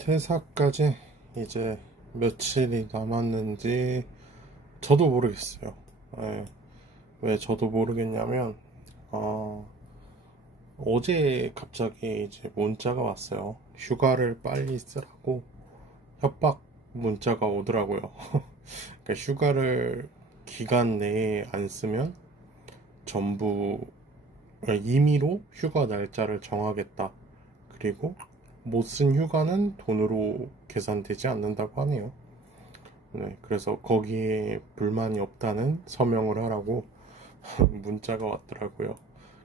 퇴사까지 이제 며칠이 남았는지 저도 모르겠어요. 예, 왜 저도 모르겠냐면 어제 갑자기 이제 문자가 왔어요. 휴가를 빨리 쓰라고 협박 문자가 오더라고요. 그러니까 휴가를 기간 내에 안 쓰면 전부 임의로 휴가 날짜를 정하겠다. 그리고 못 쓴 휴가는 돈으로 계산되지 않는다고 하네요. 네, 그래서 거기에 불만이 없다는 서명을 하라고 문자가 왔더라고요.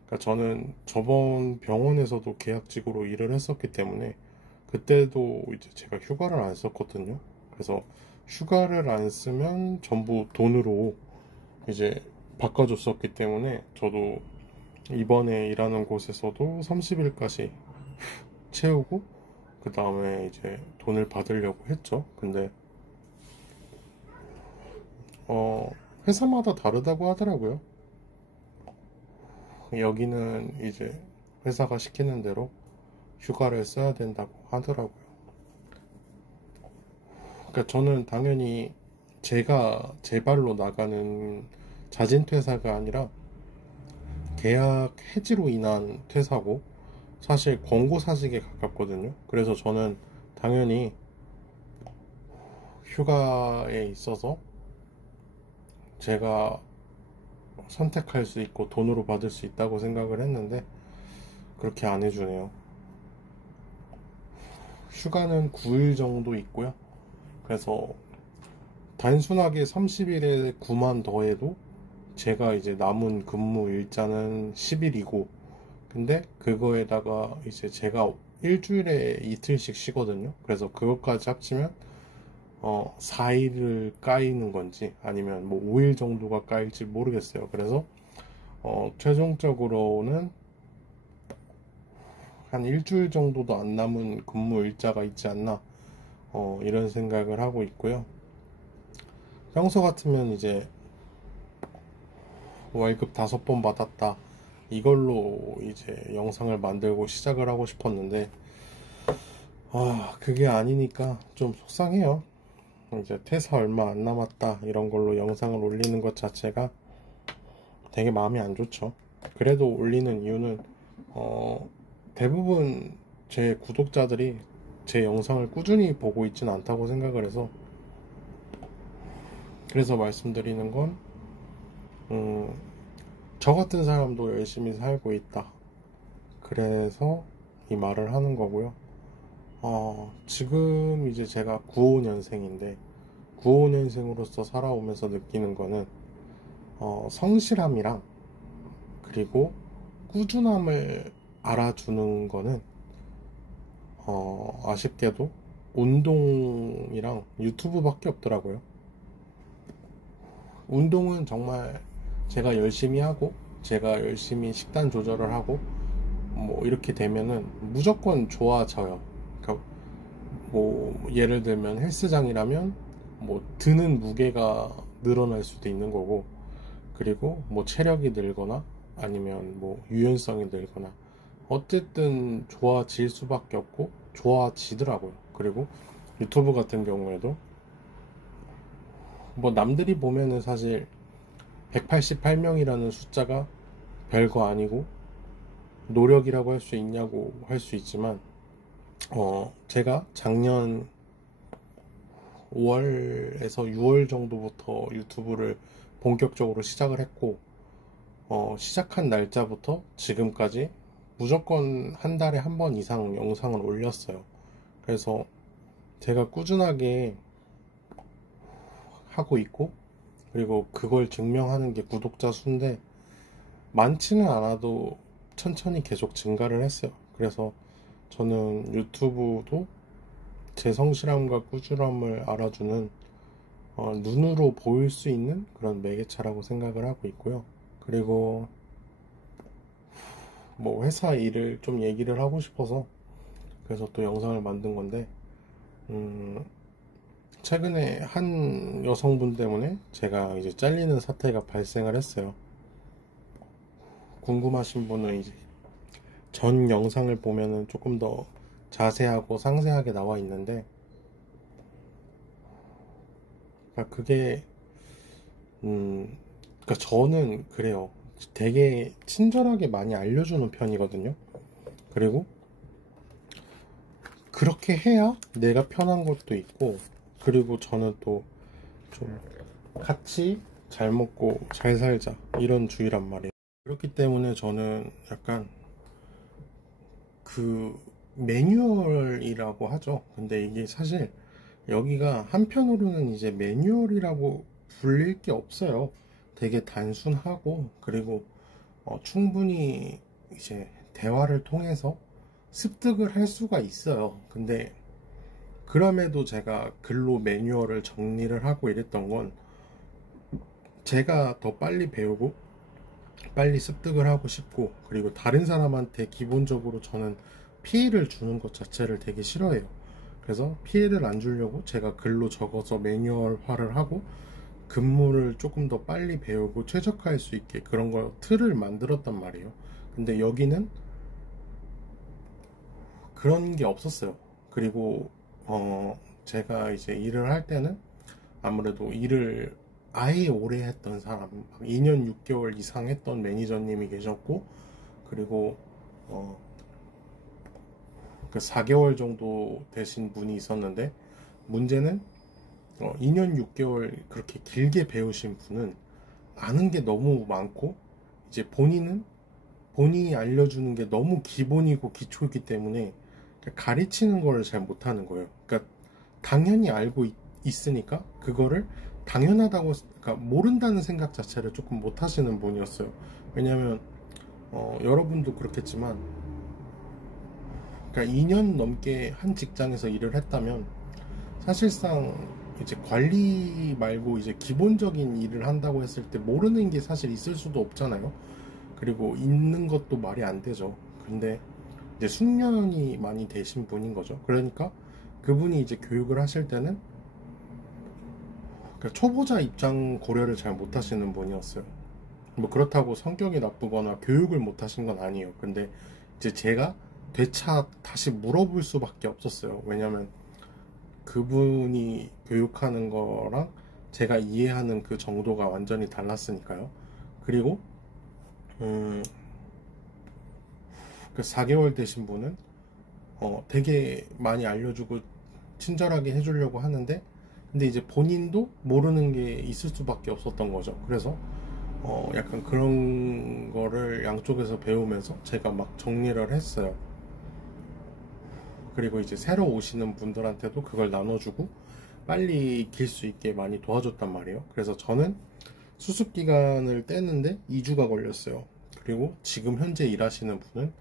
그러니까 저는 저번 병원에서도 계약직으로 일을 했었기 때문에 그때도 이제 제가 휴가를 안 썼거든요. 그래서 휴가를 안 쓰면 전부 돈으로 이제 바꿔줬었기 때문에 저도 이번에 일하는 곳에서도 30일까지 채우고 그 다음에 이제 돈을 받으려고 했죠. 근데 회사마다 다르다고 하더라고요. 여기는 이제 회사가 시키는 대로 휴가를 써야 된다고 하더라고요. 그러니까 저는 당연히 제가 제 발로 나가는 자진 퇴사가 아니라 계약 해지로 인한 퇴사고 사실 권고사직에 가깝거든요. 그래서 저는 당연히 휴가에 있어서 제가 선택할 수 있고 돈으로 받을 수 있다고 생각을 했는데 그렇게 안 해주네요. 휴가는 9일 정도 있고요. 그래서 단순하게 30일에 9만 더해도 제가 이제 남은 근무 일자는 10일이고 근데 그거에다가 이제 제가 일주일에 이틀씩 쉬거든요. 그래서 그것까지 합치면 4일을 까이는 건지 아니면 뭐 5일 정도가 까일지 모르겠어요. 그래서 최종적으로는 한 일주일 정도도 안 남은 근무 일자가 있지 않나 이런 생각을 하고 있고요. 평소 같으면 이제 월급 5번 받았다 이걸로 이제 영상을 만들고 시작을 하고 싶었는데 그게 아니니까 좀 속상해요. 이제 퇴사 얼마 안 남았다 이런 걸로 영상을 올리는 것 자체가 되게 마음이 안 좋죠. 그래도 올리는 이유는 대부분 제 구독자들이 제 영상을 꾸준히 보고 있지는 않다고 생각을 해서 그래서 말씀드리는 건 저 같은 사람도 열심히 살고 있다. 그래서 이 말을 하는 거고요. 지금 이제 제가 95년생인데 95년생으로서 살아오면서 느끼는 거는 성실함이랑 그리고 꾸준함을 알아주는 거는 아쉽게도 운동이랑 유튜브밖에 없더라고요. 운동은 정말 제가 열심히 하고 제가 열심히 식단 조절을 하고 뭐 이렇게 되면은 무조건 좋아져요. 그러니까 뭐 예를 들면 헬스장이라면 뭐 드는 무게가 늘어날 수도 있는 거고 그리고 뭐 체력이 늘거나 아니면 뭐 유연성이 늘거나 어쨌든 좋아질 수밖에 없고 좋아지더라고요. 그리고 유튜브 같은 경우에도 뭐 남들이 보면은 사실 188명이라는 숫자가 별거 아니고 노력이라고 할 수 있냐고 할 수 있지만 제가 작년 5월에서 6월 정도부터 유튜브를 본격적으로 시작을 했고 시작한 날짜부터 지금까지 무조건 한 달에 한 번 이상 영상을 올렸어요. 그래서 제가 꾸준하게 하고 있고 그리고 그걸 증명하는 게 구독자 수인데 많지는 않아도 천천히 계속 증가를 했어요. 그래서 저는 유튜브도 제 성실함과 꾸준함을 알아주는 눈으로 보일 수 있는 그런 매개체라고 생각을 하고 있고요. 그리고 뭐 회사 일을 좀 얘기를 하고 싶어서 그래서 또 영상을 만든 건데 최근에 한 여성분 때문에 제가 이제 잘리는 사태가 발생을 했어요. 궁금하신 분은 이제 전 영상을 보면은 조금 더 자세하고 상세하게 나와 있는데, 그러니까 그게 그러니까 저는 그래요. 되게 친절하게 많이 알려주는 편이거든요. 그리고 그렇게 해야 내가 편한 것도 있고, 그리고 저는 또 좀 같이 잘 먹고 잘 살자 이런 주의란 말이에요. 그렇기 때문에 저는 약간 그 매뉴얼이라고 하죠. 근데 이게 사실 여기가 한편으로는 이제 매뉴얼이라고 불릴 게 없어요. 되게 단순하고, 그리고 충분히 이제 대화를 통해서 습득을 할 수가 있어요. 근데 그럼에도 제가 글로 매뉴얼을 정리를 하고 이랬던 건, 제가 더 빨리 배우고 빨리 습득을 하고 싶고, 그리고 다른 사람한테 기본적으로 저는 피해를 주는 것 자체를 되게 싫어해요. 그래서 피해를 안 주려고 제가 글로 적어서 매뉴얼화를 하고, 근무를 조금 더 빨리 배우고 최적화할 수 있게 그런 걸 틀을 만들었단 말이에요. 근데 여기는 그런 게 없었어요. 그리고 제가 이제 일을 할 때는 아무래도 일을 아예 오래 했던 사람, 2년 6개월 이상 했던 매니저님이 계셨고, 그리고 그 4개월 정도 되신 분이 있었는데, 문제는 2년 6개월 그렇게 길게 배우신 분은 아는 게 너무 많고, 이제 본인이 알려주는 게 너무 기본이고 기초이기 때문에 가르치는 거를 잘 못하는 거예요. 그러니까 당연히 알고 있으니까 그거를 당연하다고, 그러니까 모른다는 생각 자체를 조금 못 하시는 분이었어요. 왜냐면 여러분도 그렇겠지만, 그러니까 2년 넘게 한 직장에서 일을 했다면 사실상 이제 관리 말고 이제 기본적인 일을 한다고 했을 때 모르는 게 사실 있을 수도 없잖아요. 그리고 있는 것도 말이 안 되죠. 근데 이제 숙련이 많이 되신 분인 거죠. 그러니까 그분이 이제 교육을 하실 때는 그러니까 초보자 입장 고려를 잘 못 하시는 분이었어요. 뭐 그렇다고 성격이 나쁘거나 교육을 못 하신 건 아니에요. 근데 이제 제가 되차 다시 물어볼 수밖에 없었어요. 왜냐면 그분이 교육하는 거랑 제가 이해하는 그 정도가 완전히 달랐으니까요. 그리고 그 4개월 되신 분은 되게 많이 알려주고 친절하게 해주려고 하는데, 근데 이제 본인도 모르는 게 있을 수밖에 없었던 거죠. 그래서 약간 그런 거를 양쪽에서 배우면서 제가 막 정리를 했어요. 그리고 이제 새로 오시는 분들한테도 그걸 나눠주고 빨리 익힐 수 있게 많이 도와줬단 말이에요. 그래서 저는 수습 기간을 떼는데 2주가 걸렸어요. 그리고 지금 현재 일하시는 분은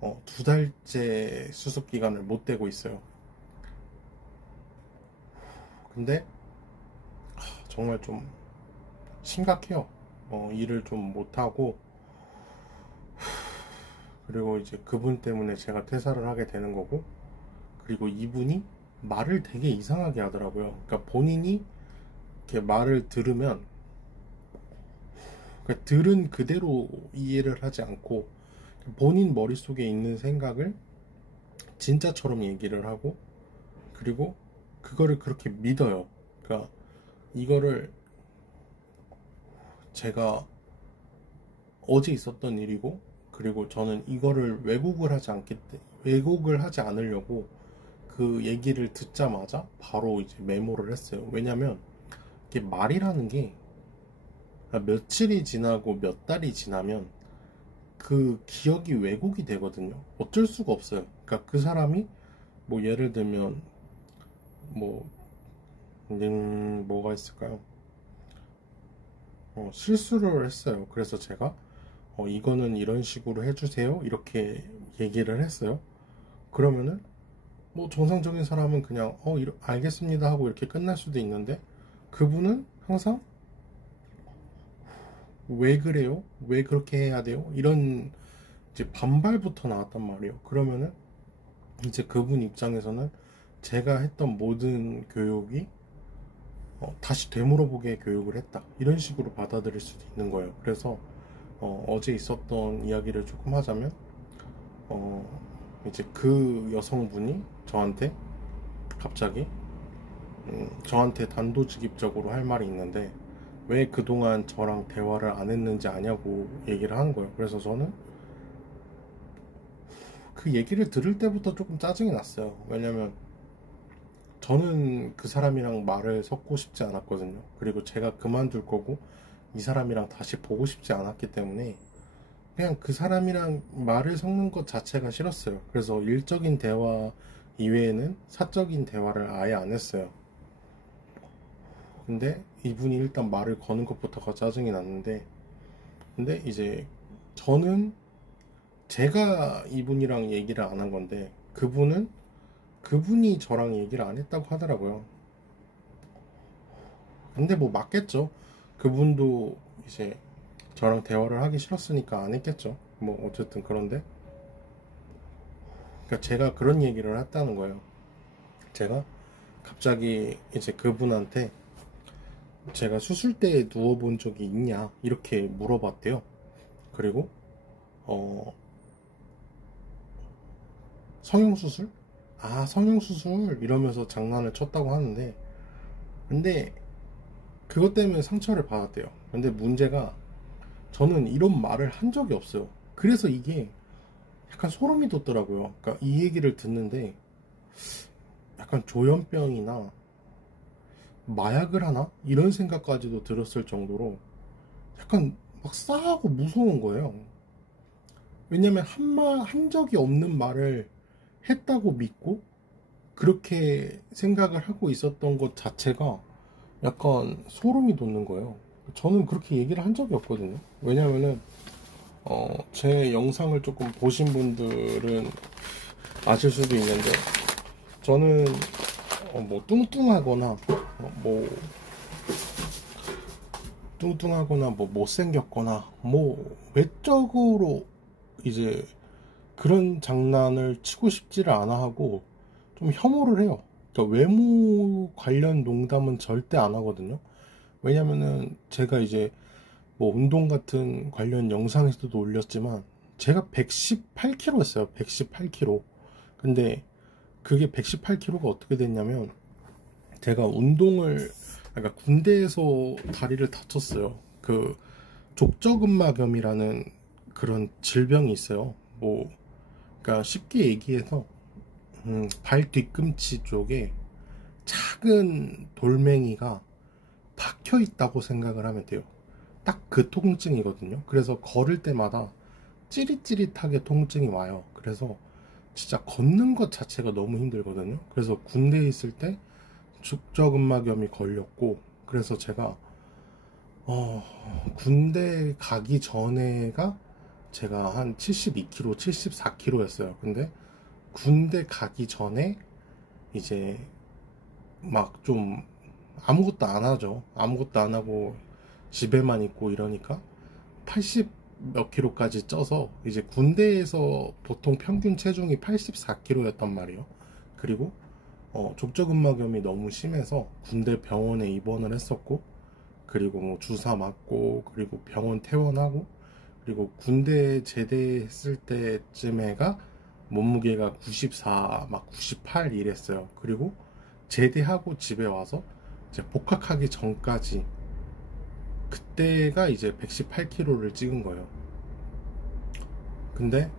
2달째 수습 기간을 못 떼고 있어요. 근데 정말 좀 심각해요. 일을 좀 못하고, 그리고 이제 그분 때문에 제가 퇴사를 하게 되는 거고, 그리고 이분이 말을 되게 이상하게 하더라고요. 그러니까 본인이 이렇게 말을 들으면, 그러니까 들은 그대로 이해를 하지 않고 본인 머릿속에 있는 생각을 진짜처럼 얘기를 하고, 그리고 그거를 그렇게 믿어요. 그러니까 이거를 제가 어제 있었던 일이고, 그리고 저는 이거를 왜곡을 하지 않으려고 그 얘기를 듣자마자 바로 이제 메모를 했어요. 왜냐면 이게 말이라는 게 며칠이 지나고 몇 달이 지나면 그 기억이 왜곡이 되거든요. 어쩔 수가 없어요. 그러니까 그 사람이 뭐 예를 들면 뭐 뭐가 있을까요? 실수를 했어요. 그래서 제가 이거는 이런 식으로 해주세요 이렇게 얘기를 했어요. 그러면은 뭐 정상적인 사람은 그냥 알겠습니다 하고 이렇게 끝날 수도 있는데, 그분은 항상 왜 그래요? 왜 그렇게 해야 돼요? 이런 이제 반발부터 나왔단 말이에요. 그러면은 이제 그분 입장에서는 제가 했던 모든 교육이 다시 되물어보게 교육을 했다, 이런 식으로 받아들일 수도 있는 거예요. 그래서 어제 있었던 이야기를 조금 하자면 이제 그 여성분이 저한테 갑자기 저한테 단도직입적으로 할 말이 있는데 왜 그동안 저랑 대화를 안 했는지 아냐고 얘기를 하는 거예요. 그래서 저는 그 얘기를 들을 때부터 조금 짜증이 났어요. 왜냐면 저는 그 사람이랑 말을 섞고 싶지 않았거든요. 그리고 제가 그만둘 거고 이 사람이랑 다시 보고 싶지 않았기 때문에 그냥 그 사람이랑 말을 섞는 것 자체가 싫었어요. 그래서 일적인 대화 이외에는 사적인 대화를 아예 안 했어요. 근데 이분이 일단 말을 거는 것부터가 짜증이 났는데, 근데 이제 저는 제가 이분이랑 얘기를 안 한 건데 그분이 저랑 얘기를 안 했다고 하더라고요. 근데 뭐 맞겠죠. 그분도 이제 저랑 대화를 하기 싫었으니까 안 했겠죠. 뭐 어쨌든 그런데 그러니까 제가 그런 얘기를 했다는 거예요. 제가 갑자기 이제 그분한테 제가 수술대에 누워본 적이 있냐 이렇게 물어봤대요. 그리고 성형수술? 아, 성형수술 이러면서 장난을 쳤다고 하는데, 근데 그것 때문에 상처를 받았대요. 근데 문제가 저는 이런 말을 한 적이 없어요. 그래서 이게 약간 소름이 돋더라고요. 그러니까 이 얘기를 듣는데 약간 조현병이나 마약을 하나? 이런 생각까지도 들었을 정도로 약간 막 싸하고 무서운 거예요. 왜냐면 한 적이 없는 말을 했다고 믿고 그렇게 생각을 하고 있었던 것 자체가 약간 소름이 돋는 거예요. 저는 그렇게 얘기를 한 적이 없거든요. 왜냐면은 제 영상을 조금 보신 분들은 아실 수도 있는데 저는 뭐 뚱뚱하거나 뭐 못생겼거나 뭐 외적으로 이제 그런 장난을 치고 싶지를 않아 하고 좀 혐오를 해요. 그러니까 외모 관련 농담은 절대 안 하거든요. 왜냐면은 제가 이제 뭐 운동 같은 관련 영상에서도 올렸지만 제가 118kg였어요. 118kg. 근데 그게 118kg가 어떻게 됐냐면 제가 그러니까 군대에서 다리를 다쳤어요. 그 족저근막염이라는 그런 질병이 있어요. 뭐 그러니까 쉽게 얘기해서 발 뒤꿈치 쪽에 작은 돌멩이가 박혀 있다고 생각을 하면 돼요. 딱 그 통증이거든요. 그래서 걸을 때마다 찌릿찌릿하게 통증이 와요. 그래서 진짜 걷는 것 자체가 너무 힘들거든요. 그래서 군대에 있을 때 족저근막염이 걸렸고, 그래서 제가 군대 가기 전에가 제가 한 72kg, 74kg였어요. 근데 군대 가기 전에 이제 막 좀 아무것도 안 하죠. 아무것도 안 하고 집에만 있고 이러니까 80 몇 킬로까지 쪄서 이제 군대에서 보통 평균 체중이 84kg였단 말이에요. 그리고 족저근막염이 너무 심해서 군대 병원에 입원을 했었고, 그리고 뭐 주사 맞고, 그리고 병원 퇴원하고, 그리고 군대 제대했을 때쯤에가 몸무게가 94, 막 98 이랬어요. 그리고 제대하고 집에 와서 이제 복학하기 전까지 그때가 이제 118kg를 찍은 거예요. 근데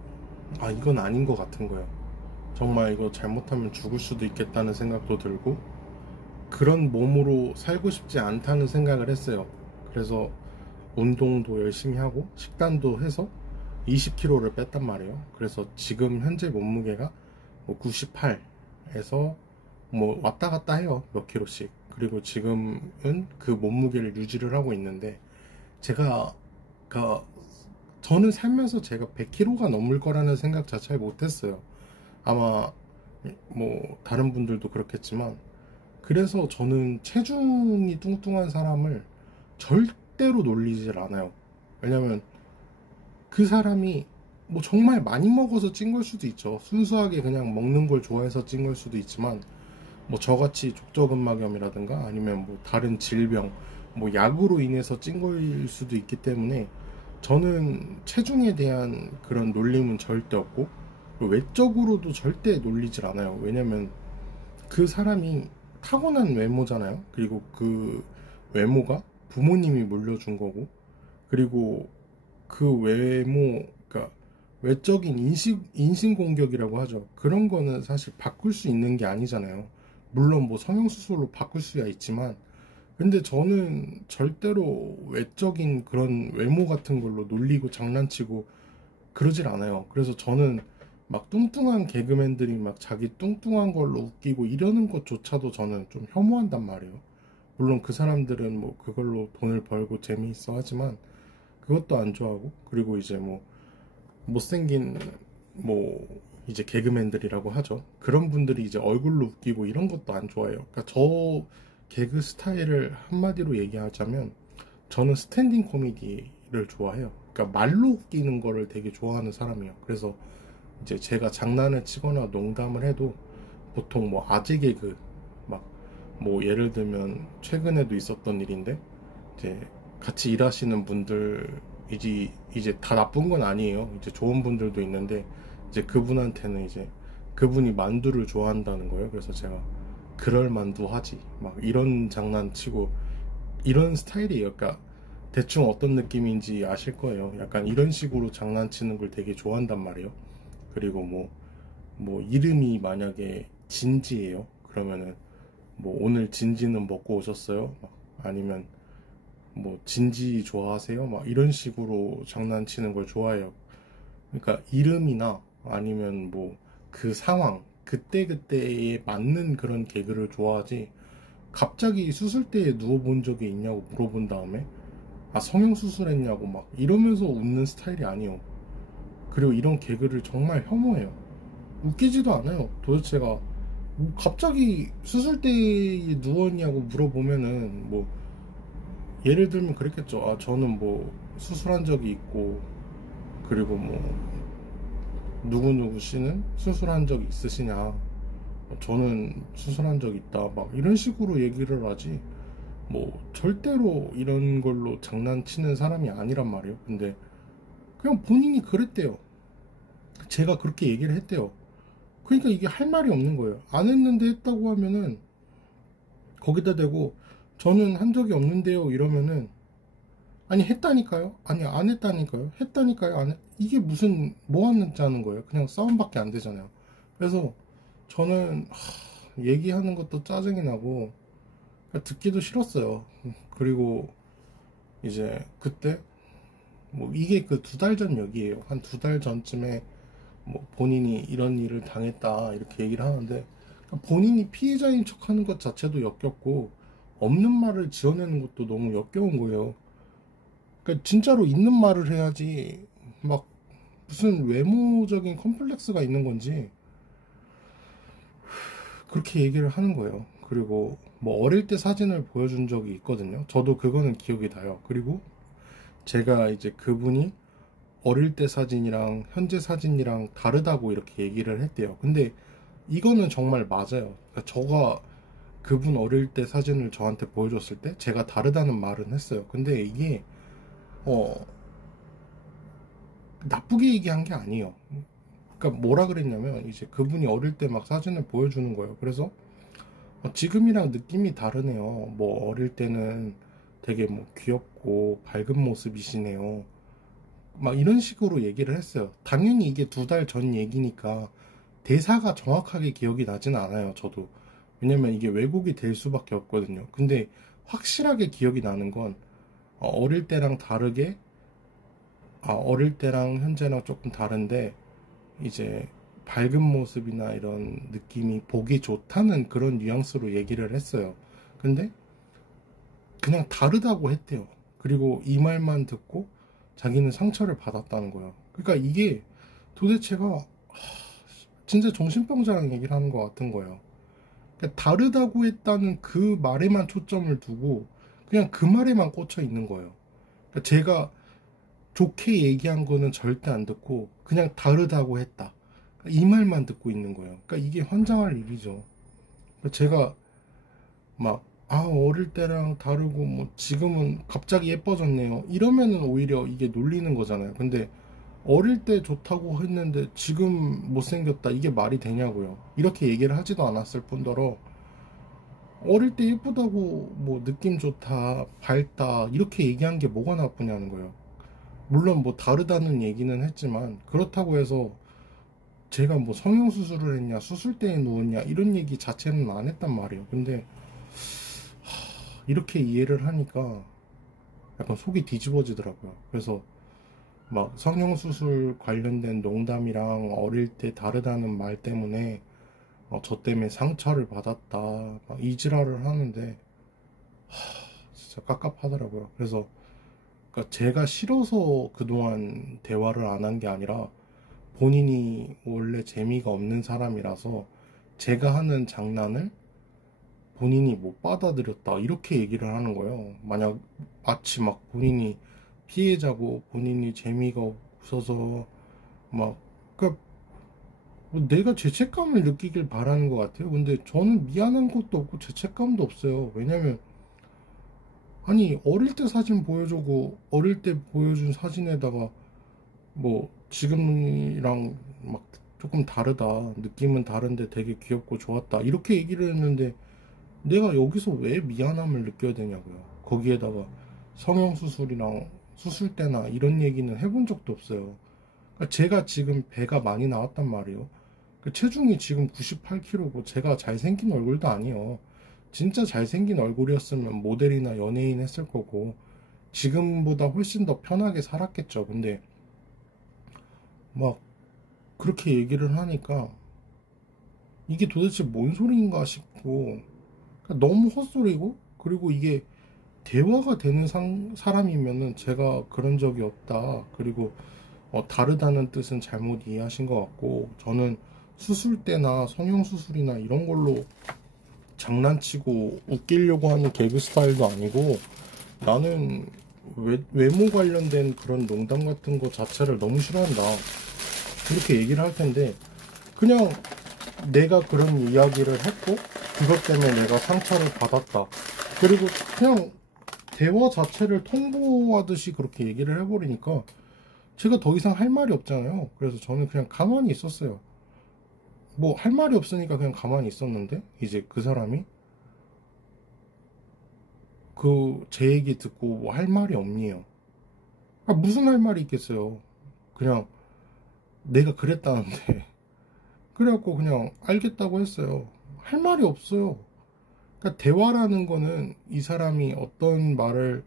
이건 아닌 것 같은 거예요. 정말 이거 잘못하면 죽을 수도 있겠다는 생각도 들고 그런 몸으로 살고 싶지 않다는 생각을 했어요. 그래서 운동도 열심히 하고 식단도 해서 20kg를 뺐단 말이에요. 그래서 지금 현재 몸무게가 뭐 98에서 뭐 왔다 갔다 해요. 몇 킬로씩. 그리고 지금은 그 몸무게를 유지를 하고 있는데 제가 저는 살면서 제가 100kg가 넘을 거라는 생각 자체를 못했어요. 아마 뭐 다른 분들도 그렇겠지만, 그래서 저는 체중이 뚱뚱한 사람을 절대로 놀리질 않아요. 왜냐면 그 사람이 뭐 정말 많이 먹어서 찐 걸 수도 있죠. 순수하게 그냥 먹는 걸 좋아해서 찐 걸 수도 있지만, 뭐 저같이 족저근막염이라든가 아니면 뭐 다른 질병, 뭐 약으로 인해서 찐 거일 수도 있기 때문에 저는 체중에 대한 그런 놀림은 절대 없고, 외적으로도 절대 놀리질 않아요. 왜냐면 그 사람이 타고난 외모잖아요. 그리고 그 외모가 부모님이 물려준 거고, 그리고 그 외모, 그러니까 외적인 인신공격이라고 하죠. 그런 거는 사실 바꿀 수 있는 게 아니잖아요. 물론 뭐 성형수술로 바꿀 수야 있지만, 근데 저는 절대로 외적인 그런 외모 같은 걸로 놀리고 장난치고 그러질 않아요. 그래서 저는 막 뚱뚱한 개그맨들이 막 자기 뚱뚱한 걸로 웃기고 이러는 것조차도 저는 좀 혐오한단 말이에요. 물론 그 사람들은 뭐 그걸로 돈을 벌고 재미있어 하지만 그것도 안 좋아하고, 그리고 이제 뭐 못생긴 뭐 이제 개그맨들이라고 하죠. 그런 분들이 이제 얼굴로 웃기고 이런 것도 안 좋아해요. 그러니까 저 개그 스타일을 한마디로 얘기하자면 저는 스탠딩 코미디를 좋아해요. 그러니까 말로 웃기는 거를 되게 좋아하는 사람이에요. 그래서 이제 제가 장난을 치거나 농담을 해도 보통 뭐 아재 개그, 막 뭐 예를 들면 최근에도 있었던 일인데, 이제 같이 일하시는 분들 이제 다 나쁜 건 아니에요. 이제 좋은 분들도 있는데, 이제 그분한테는 이제 그분이 만두를 좋아한다는 거예요. 그래서 제가 그럴 만두 하지 막 이런 장난치고 이런 스타일이에요. 그러니까 대충 어떤 느낌인지 아실 거예요. 약간 이런 식으로 장난치는 걸 되게 좋아한단 말이에요. 그리고 뭐 이름이 만약에 진지예요. 그러면은 뭐 오늘 진지는 먹고 오셨어요? 막 아니면 뭐 진지 좋아하세요? 막 이런 식으로 장난치는 걸 좋아해요. 그러니까 이름이나 아니면 뭐 그 상황 그때그때에 맞는 그런 개그를 좋아하지, 갑자기 수술대에 누워본 적이 있냐고 물어본 다음에 아 성형수술했냐고 막 이러면서 웃는 스타일이 아니에요. 그리고 이런 개그를 정말 혐오해요. 웃기지도 않아요. 도대체가 뭐 갑자기 수술대에 누웠냐고 물어보면은 뭐 예를 들면 그랬겠죠. 아 저는 뭐 수술한 적이 있고, 그리고 뭐 누구누구 씨는 수술한 적 있으시냐, 저는 수술한 적 있다, 막 이런 식으로 얘기를 하지, 뭐 절대로 이런 걸로 장난치는 사람이 아니란 말이에요. 근데 그냥 본인이 그랬대요. 제가 그렇게 얘기를 했대요. 그러니까 이게 할 말이 없는 거예요. 안 했는데 했다고 하면은 거기다 대고 저는 한 적이 없는데요 이러면은, 아니 했다니까요? 아니 안 했다니까요? 했다니까요? 안 했... 이게 무슨 뭐 하자는 거예요? 그냥 싸움밖에 안 되잖아요. 그래서 저는 얘기하는 것도 짜증이 나고 듣기도 싫었어요. 그리고 이제 그때 뭐 이게 그 2달 전 얘기예요. 한 2달 전쯤에 뭐 본인이 이런 일을 당했다 이렇게 얘기를 하는데, 본인이 피해자인 척하는 것 자체도 역겹고 없는 말을 지어내는 것도 너무 역겨운 거예요. 그러니까 진짜로 있는 말을 해야지, 막 무슨 외모적인 컴플렉스가 있는 건지 그렇게 얘기를 하는 거예요. 그리고 뭐 어릴 때 사진을 보여준 적이 있거든요. 저도 그거는 기억이 나요. 그리고 제가 이제 그분이 어릴 때 사진이랑 현재 사진이랑 다르다고 이렇게 얘기를 했대요. 근데 이거는 정말 맞아요. 그러니까 저가 그분 어릴 때 사진을 저한테 보여줬을 때 제가 다르다는 말은 했어요. 근데 이게 나쁘게 얘기한 게 아니에요. 그러니까 뭐라 그랬냐면, 이제 그분이 어릴 때 막 사진을 보여주는 거예요. 그래서 지금이랑 느낌이 다르네요. 뭐 어릴 때는 되게 뭐 귀엽고 밝은 모습이시네요. 막 이런 식으로 얘기를 했어요. 당연히 이게 2달 전 얘기니까 대사가 정확하게 기억이 나진 않아요. 저도. 왜냐면 이게 왜곡이 될 수밖에 없거든요. 근데 확실하게 기억이 나는 건 어릴 때랑 다르게, 어릴 때랑 현재랑 조금 다른데 이제 밝은 모습이나 이런 느낌이 보기 좋다는 그런 뉘앙스로 얘기를 했어요. 근데 그냥 다르다고 했대요. 그리고 이 말만 듣고 자기는 상처를 받았다는 거예요. 그러니까 이게 도대체가 진짜 정신병자랑 얘기를 하는 것 같은 거예요. 그러니까 다르다고 했다는 그 말에만 초점을 두고 그냥 그 말에만 꽂혀 있는 거예요. 그러니까 제가 좋게 얘기한 거는 절대 안 듣고 그냥 다르다고 했다, 이 말만 듣고 있는 거예요. 그러니까 이게 환장할 일이죠. 그러니까 제가 막 어릴 때랑 다르고 뭐 지금은 갑자기 예뻐졌네요 이러면은 오히려 이게 놀리는 거잖아요. 근데 어릴 때 좋다고 했는데 지금 못생겼다, 이게 말이 되냐고요. 이렇게 얘기를 하지도 않았을 뿐더러 어릴 때 예쁘다고 뭐 느낌 좋다, 밝다 이렇게 얘기한 게 뭐가 나쁘냐는 거예요. 물론 뭐 다르다는 얘기는 했지만 그렇다고 해서 제가 뭐 성형수술을 했냐, 수술대에 누웠냐 이런 얘기 자체는 안 했단 말이에요. 근데 이렇게 이해를 하니까 약간 속이 뒤집어지더라고요. 그래서 막 성형수술 관련된 농담이랑 어릴 때 다르다는 말 때문에 저 때문에 상처를 받았다 막 이지랄을 하는데 진짜 깝깝하더라고요. 그래서 그러니까 제가 싫어서 그동안 대화를 안 한 게 아니라 본인이 원래 재미가 없는 사람이라서 제가 하는 장난을 본인이 못 받아들였다 이렇게 얘기를 하는 거예요. 만약 마치 막 본인이 피해자고 본인이 재미가 없어서 막 그러니까 뭐 내가 죄책감을 느끼길 바라는 것 같아요. 근데 저는 미안한 것도 없고 죄책감도 없어요. 왜냐면 아니 어릴 때 사진 보여주고 어릴 때 보여준 사진에다가 뭐 지금이랑 막 조금 다르다, 느낌은 다른데 되게 귀엽고 좋았다 이렇게 얘기를 했는데 내가 여기서 왜 미안함을 느껴야 되냐고요. 거기에다가 성형수술이랑 수술 때나 이런 얘기는 해본 적도 없어요. 그러니까 제가 지금 배가 많이 나왔단 말이에요. 그 체중이 지금 98kg고 제가 잘생긴 얼굴도 아니에요. 진짜 잘생긴 얼굴이었으면 모델이나 연예인 했을 거고 지금보다 훨씬 더 편하게 살았겠죠. 근데 막 그렇게 얘기를 하니까 이게 도대체 뭔 소리인가 싶고 그러니까 너무 헛소리고 그리고 이게 대화가 되는 사람이면은 제가 그런 적이 없다. 그리고 다르다는 뜻은 잘못 이해하신 것 같고 저는 수술 때나 성형수술이나 이런 걸로 장난치고 웃기려고 하는 개그 스타일도 아니고 나는 외모 관련된 그런 농담 같은 거 자체를 너무 싫어한다. 이렇게 얘기를 할 텐데 그냥 내가 그런 이야기를 했고 그것 때문에 내가 상처를 받았다. 그리고 그냥 대화 자체를 통보하듯이 그렇게 얘기를 해버리니까 제가 더 이상 할 말이 없잖아요. 그래서 저는 그냥 가만히 있었어요. 뭐 할 말이 없으니까 그냥 가만히 있었는데 이제 그 사람이 그 제 얘기 듣고 뭐 할 말이 없니요. 아, 무슨 할 말이 있겠어요. 그냥 내가 그랬다는데 그래갖고 그냥 알겠다고 했어요. 할 말이 없어요. 그러니까 대화라는 거는 이 사람이 어떤 말을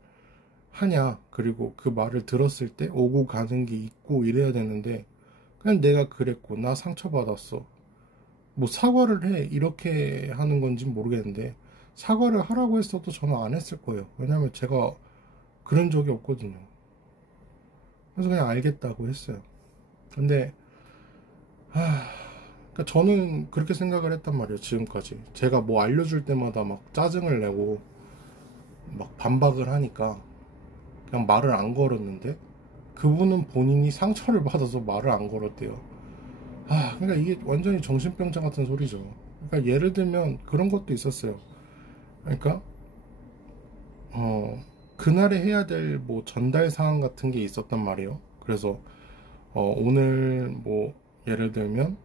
하냐 그리고 그 말을 들었을 때 오고 가는 게 있고 이래야 되는데 그냥 내가 그랬고 나 상처받았어 뭐 사과를 해 이렇게 하는 건지 모르겠는데 사과를 하라고 했어도 저는 안 했을 거예요. 왜냐면 제가 그런 적이 없거든요. 그래서 그냥 알겠다고 했어요. 근데 그러니까 저는 그렇게 생각을 했단 말이에요. 지금까지 제가 뭐 알려줄 때마다 막 짜증을 내고 막 반박을 하니까 그냥 말을 안 걸었는데 그분은 본인이 상처를 받아서 말을 안 걸었대요. 그러니까 이게 완전히 정신병자 같은 소리죠. 그러니까 예를 들면 그런 것도 있었어요. 그러니까 그날에 해야 될 뭐 전달 사항 같은 게 있었단 말이에요. 그래서 오늘 뭐 예를 들면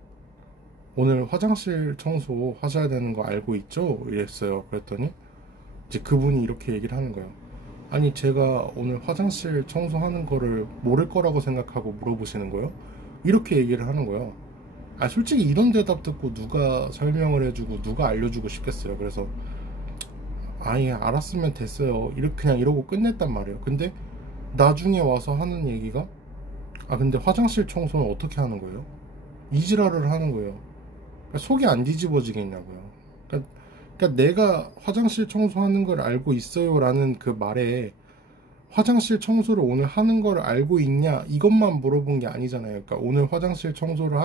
오늘 화장실 청소 하셔야 되는 거 알고 있죠? 이랬어요. 그랬더니 이제 그분이 이렇게 얘기를 하는 거예요. 아니 제가 오늘 화장실 청소하는 거를 모를 거라고 생각하고 물어보시는 거예요? 이렇게 얘기를 하는 거예요. 솔직히 이런 대답 듣고 누가 설명을 해주고 누가 알려주고 싶겠어요. 그래서 아니 알았으면 됐어요 이렇게 그냥 이러고 끝냈단 말이에요. 근데 나중에 와서 하는 얘기가 근데 화장실 청소는 어떻게 하는 거예요? 이지랄을 하는 거예요. 그러니까 속이 안 뒤집어지겠냐고요. 그러니까 내가 화장실 청소하는 걸 알고 있어요 라는 그 말에 화장실 청소를 오늘 하는 걸 알고 있냐 이것만 물어본 게 아니잖아요. 그러니까 오늘 화장실 청소를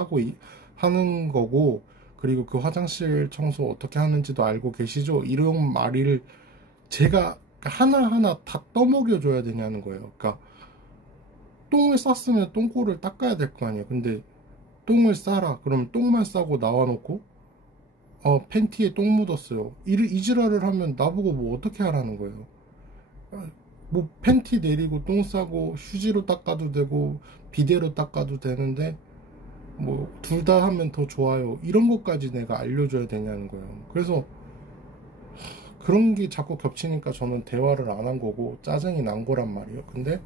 하는 거고 그리고 그 화장실 청소 어떻게 하는지도 알고 계시죠? 이런 말을 제가 하나하나 다 떠먹여 줘야 되냐는 거예요. 그러니까 똥을 쌌으면 똥꼬를 닦아야 될 거 아니에요. 근데 똥을 싸라 그러면 똥만 싸고 나와놓고 팬티에 똥 묻었어요 이 지랄을 하면 나보고 뭐 어떻게 하라는 거예요. 뭐 팬티 내리고 똥 싸고 휴지로 닦아도 되고 비데로 닦아도 되는데 뭐 둘 다 하면 더 좋아요, 이런 것까지 내가 알려줘야 되냐는 거예요. 그래서 그런 게 자꾸 겹치니까 저는 대화를 안 한 거고 짜증이 난 거란 말이에요. 근데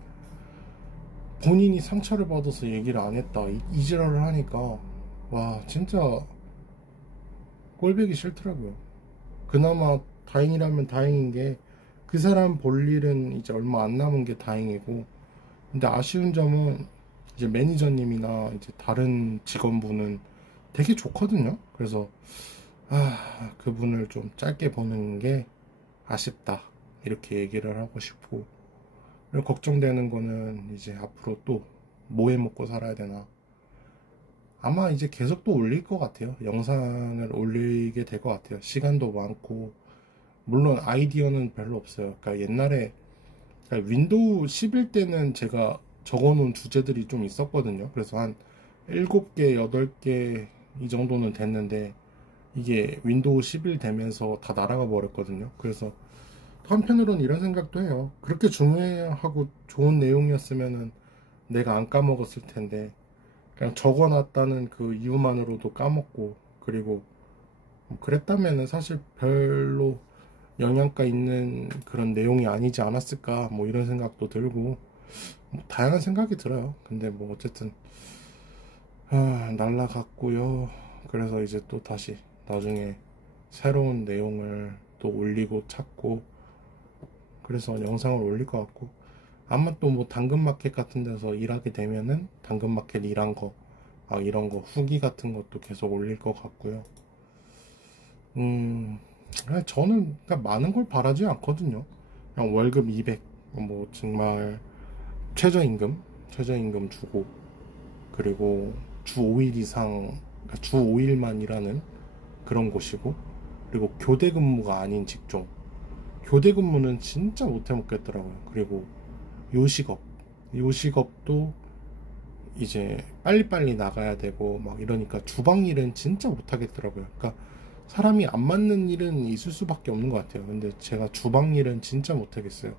본인이 상처를 받아서 얘기를 안 했다, 이 지랄을 하니까 와 진짜 꼴보기 싫더라고요. 그나마 다행이라면 다행인 게 그 사람 볼 일은 이제 얼마 안 남은 게 다행이고, 근데 아쉬운 점은 이제 매니저님이나 이제 다른 직원분은 되게 좋거든요. 그래서 그분을 좀 짧게 보는 게 아쉽다, 이렇게 얘기를 하고 싶고, 그리고 걱정되는 거는 이제 앞으로 또 뭐 해 먹고 살아야 되나. 아마 이제 계속 또 올릴 것 같아요. 영상을 올리게 될 것 같아요. 시간도 많고, 물론 아이디어는 별로 없어요. 그러니까 옛날에, 그러니까 윈도우 11 때는 제가 적어놓은 주제들이 좀 있었거든요. 그래서 한 7개, 8개 이 정도는 됐는데, 이게 윈도우 11 되면서 다 날아가 버렸거든요. 그래서 한편으로는 이런 생각도 해요. 그렇게 중요하고 좋은 내용이었으면은 내가 안 까먹었을 텐데, 그냥 적어놨다는 그 이유만으로도 까먹고, 그리고 그랬다면은 사실 별로 영양가 있는 그런 내용이 아니지 않았을까, 뭐 이런 생각도 들고, 뭐 다양한 생각이 들어요. 근데 뭐 어쨌든 날라갔고요. 그래서 이제 또 다시 나중에 새로운 내용을 또 올리고 찾고, 그래서 영상을 올릴 것 같고, 아마 또 뭐 당근마켓 같은 데서 일하게 되면은 당근마켓 일한 거, 이런 거 후기 같은 것도 계속 올릴 것 같고요. 저는 그러니까 많은 걸 바라지 않거든요. 그냥 월급 200, 뭐 정말 최저임금 주고, 그리고 주 5일 이상, 그러니까 주 5일만 일하는 그런 곳이고, 그리고 교대 근무가 아닌 직종. 교대 근무는 진짜 못해 먹겠더라고요. 그리고 요식업도 이제 빨리빨리 나가야 되고 막 이러니까 주방 일은 진짜 못하겠더라고요. 그러니까 사람이 안 맞는 일은 있을 수밖에 없는 것 같아요. 근데 제가 주방 일은 진짜 못하겠어요.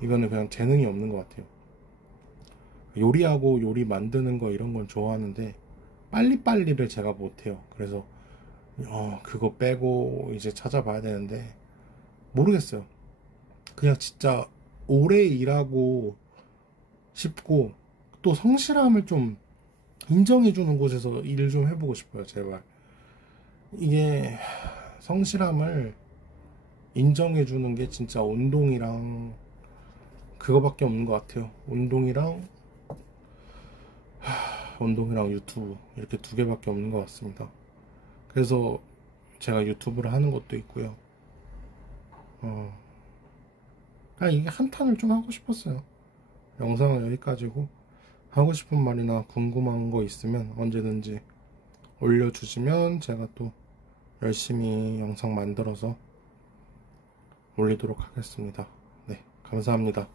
이거는 그냥 재능이 없는 것 같아요. 요리하고 요리 만드는 거 이런 건 좋아하는데 빨리빨리를 제가 못해요. 그래서 그거 빼고 이제 찾아봐야 되는데 모르겠어요. 그냥 진짜 오래 일하고 싶고, 또 성실함을 좀 인정해주는 곳에서 일을 좀 해보고 싶어요. 제발. 이게 성실함을 인정해주는 게 진짜 운동이랑 그거밖에 없는 것 같아요. 운동이랑 유튜브, 이렇게 두 개밖에 없는 것 같습니다. 그래서 제가 유튜브를 하는 것도 있고요. 이게 한탄을 좀 하고 싶었어요. 영상은 여기까지고, 하고 싶은 말이나 궁금한 거 있으면 언제든지 올려주시면 제가 또 열심히 영상 만들어서 올리도록 하겠습니다. 네, 감사합니다.